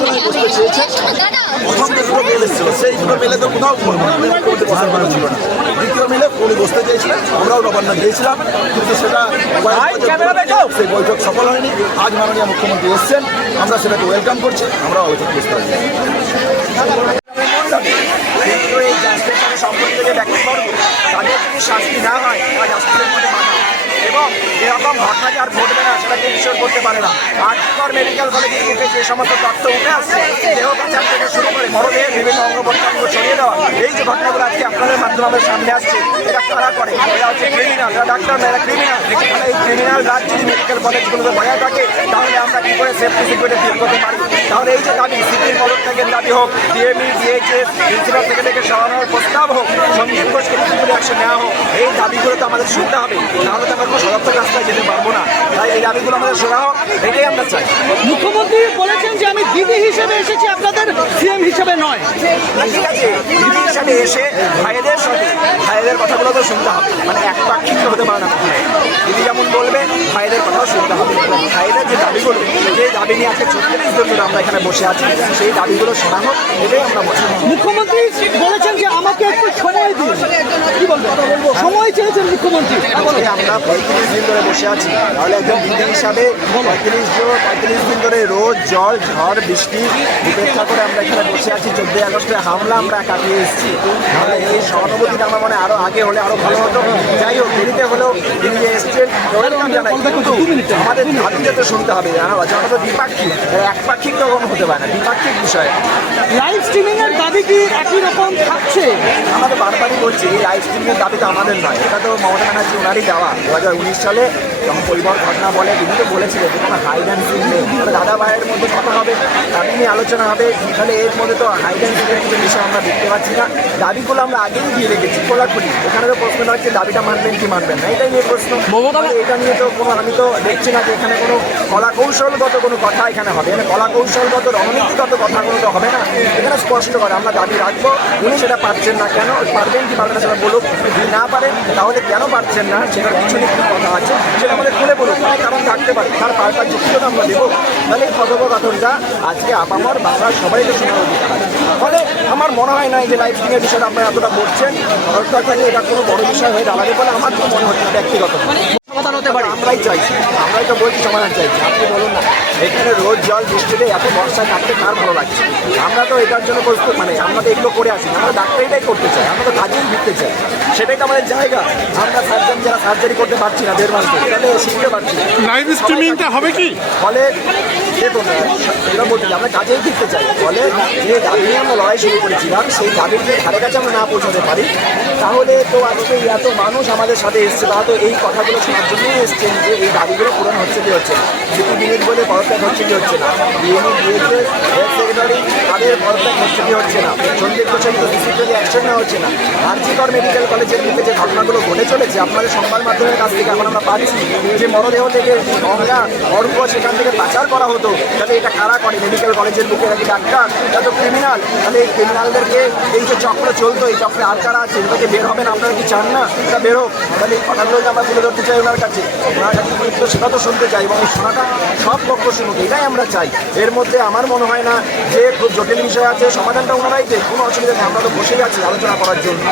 আলোচনায় বসতে চেয়েছে প্রথম যে দুটো মেল এসেছিল সেই দুটো মেলে তো কোথাও ছিল না। দ্বিতীয় মেলে উনি বসতে চেয়েছিলেন আমরাও নবান্ন গিয়েছিলাম কিন্তু সেটা সেই বৈঠক সফল হয়নি। আজ মাননীয় মুখ্যমন্ত্রী এসেছেন আমরা সেটাকে ওয়েলকাম করছি আমরা আলোচনা বুঝতে পারছি সম্পর্ক থেকে ব্যক্ত করব তাদের যদি শাস্তি না হয় মধ্যে বাধা এবং এরকম ঘটনাকে আর ঘটবে না সেটাকে ঈশ্বর করতে পারে না। আর্টকর মেডিকেল কলেজের বুকে যে সমস্ত তথ্য উঠে আসছে, দেহ পাচার থেকে শুরু করে মরদেহের বিভিন্ন অঙ্গ প্রত্যঙ্গ ছড়িয়ে দেওয়া, এই যে ঘটনাগুলো আজকে আপনাদের মাধ্যমে আমাদের সামনে আসছে, এটা কারা করে? এরা হচ্ছে ক্রিমিনাল এরা ডাক্তার এরা ক্রিমিনাল তাহলে এই ক্রিমিনাল রাজ যদি মেডিকেল কলেজগুলোতে বজায় থাকে, তাহলে আমরা কী করে সেফটি সিকিউরিটি ফিল করতে পারি? তাহলে এই যে দাবি, সিপির পদত্যাগের দাবি হোক ডিএমই ডিএইচএস প্রিন্সিপাল থেকে থেকে সরানোর প্রস্তাব হোক সন্দীপ ঘোষকে অ্যাকশন নেওয়া হোক, এই দাবিগুলো তো আমাদের শুনতে হবে। নাহলে তো আমরা কোনো রাস্তায় যেতে পারব না। তাই এই দাবিগুলো আমাদের শোনা হোক এটাই আমরা চাই। মুখ্যমন্ত্রী বলেছেন যে আমি দিদি হিসেবে এসেছি আপনাদের সিএম হিসেবে নয়। ঠিক আছে দিদি হিসাবে এসে ভাইদের সাথে ভাইদের কথাগুলো তো শুনতে হবে। মানে এক পাক্ষিক হতে পারে না দিদি যেমন বলবে ভাইদের কথাও শুনতে হবে। ভাইদের যে দাবিগুলো যে দাবি নিয়ে আজকে দিন ধরে আমরা এখানে বসে আছি সেই দাবিগুলো শোনা হোক এটাই আমরা বসে মুখ্যমন্ত্রী বলেছেন যে আমাকে একটু সময় দিন কি বলব সময় চেয়েছেন মুখ্যমন্ত্রী। আমরা পঁয়ত্রিশ দিন ধরে বসে আছি। তাহলে একজন দিদি হিসাবে পঁয়ত্রিশ পঁয়ত্রিশ দিন ধরে রোদ জল ঝড় বৃষ্টি উপেক্ষা করে আমরা এখানে বসে আছি। চোদ্দই আগস্টে হামলা আমরা কাটিয়ে এসেছি। তাহলে এই সহানুভূতিটা আমরা মানে আরও আগে হলে আরও ভালো হতো। যাই হোক দেরিতে হলেও তিনি যে এসছেন ওয়েলকাম জানাই। কিন্তু আমাদের দাবিটা তো শুনতে হবে জানা? জানা তো দ্বিপাক্ষিক একপাক্ষিক তো হতে পারে না দ্বিপাক্ষিক বিষয়। লাইভ স্ট্রিমিং এর দাবি কি একই রকম থাকছে? আমরা তো বারবারই বলছি এই লাইভ স্ট্রিমিংয়ের দাবি তো আমাদের নয় এটা তো মমতা ব্যানার্জি ওনারই দেওয়া। দু হাজার উনিশ সালে যখন পরিবহন ঘটনা বলে তিনি তো বলেছিলেন যে কোনো হাইড অ্যান্ড সিক নেই। তাহলে দাদা ভাইয়ের মধ্যে কথা হবে দাবি নিয়ে আলোচনা হবে তাহলে এর মধ্যে তো হাইড অ্যান্ড সিকের কিছু বিষয় আমরা দেখতে পাচ্ছি না। দাবিগুলো আমরা আগেই দিয়ে রেখেছি খোলাখুলি এখানে তো প্রশ্ন হচ্ছে দাবিটা মানবেন কি মানবেন না এটাই নিয়ে প্রশ্ন। এটা নিয়ে তো কোনো আমি তো দেখছি না যে এখানে কোনো কলা কৌশলগত কোনো কথা এখানে হবে। এখানে কলা কৌশলগত রণনীতিগত কথা কোনো তো হবে না। এখানে স্পষ্ট করে আমরা দাবি রাখব উনি সেটা পারছেন না কেন পারবেন কি পারবেন সেটা বলুক। না পারেন তাহলে কেন পারছেন না? সেটার পিছনে কি কথা আছে। সেটা আমাদের খুলে বলুন অনেক কারণ থাকতে পারে। তার পাল্টা যুক্তিও তো আমরা দেবো? তাহলে এই কথোপকথনটা আজকে আপামর বাংলার সবাই তো শুরু অধিকার আছে ফলে আমার মনে হয় না এই যে লাইফ স্ট্রিমের বিষয়টা আপনারা এতটা করছেন। সরকার থেকে এটা কোনো বড় বিষয় হয়ে দাঁড়াবে বলে আমার তো মনে হচ্ছে ব্যক্তিগত। হতে পারে? আমরাই চাইছি। আমরাই তো বলছি সমাধান চাইছি। আপনি বলুন না এখানে রোজ জল বৃষ্টিতে এত বর্ষায় কাটতে কার ভালো লাগছে? আমরা তো এটার জন্য প্রস্তুত মানে আমরা তো এগুলো করে আসি না। আমরা ডাক্তারিটাই করতে চাই আমরা তো কাজেই ভিড়তে চাই। সেটাই তো আমাদের জায়গা। আমরা সার্জন যারা সার্জারি করতে পারছি না দেড় মাস ধরে তাহলে শিখতে পারছি না। লাইভ স্ট্রিমিংটা হবে কি? ফলে দেখুন এটা বলছি আমরা কাজেই ফিরতে চাই। ফলে যে দাবি নিয়ে আমরা লড়াই শুরু করেছিলাম সেই দাবির যে ধারে কাছে আমরা না পৌঁছাতে পারি তাহলে তো আজকে এত মানুষ আমাদের সাথে এসছে তারা তো এই কথাগুলো শোনার জন্যই এসছেন যে এই দাবিগুলো পূরণ হচ্ছে কি হচ্ছে না? বলে পদত্যাগ হচ্ছে কি হচ্ছে না? বিএনপি দিয়েছে তাদের পদত্যাগ কি হচ্ছে না। সন্দীপ ঘোষের ডিসিপ্লিনারি অ্যাকশন নেওয়া হচ্ছে না। আরজিকর মেডিকেল কলেজের বুকে যে ঘটনাগুলো ঘটে চলেছে, আপনাদের সংবাদ মাধ্যমের কাছ থেকে এখন আমরা পাচ্ছি যে মরদেহ থেকে গঙ্গা অর্ঘ সেখান থেকে পাচার করা হতো। তাহলে এটা কারা করে? মেডিকেল কলেজের বুকে নাকি ডাক্তার? এটা তো ক্রিমিনাল তাহলে এই ক্রিমিনালদেরকে এই যে চক্র চলতো, এই চক্রে আর কারা আছে? এটাকে বের হবেন? আপনারা কি চান না? এটা বের তাহলে এই কথাগুলো আমরা তুলে ধরতে চাই ওনার কাছে। ওনার কাছে কিন্তু সেটা তো শুনতে চাই এবং শোনাটা সব পক্ষ শুনুক, এটাই আমরা চাই। এর মধ্যে আমার মনে হয় না যে খুব জটিল বিষয় আছে, সমাধানটা ওনারাই দেখ, কোনো অসুবিধা নেই, আমরা তো বসেই আছি আলোচনা করার জন্য।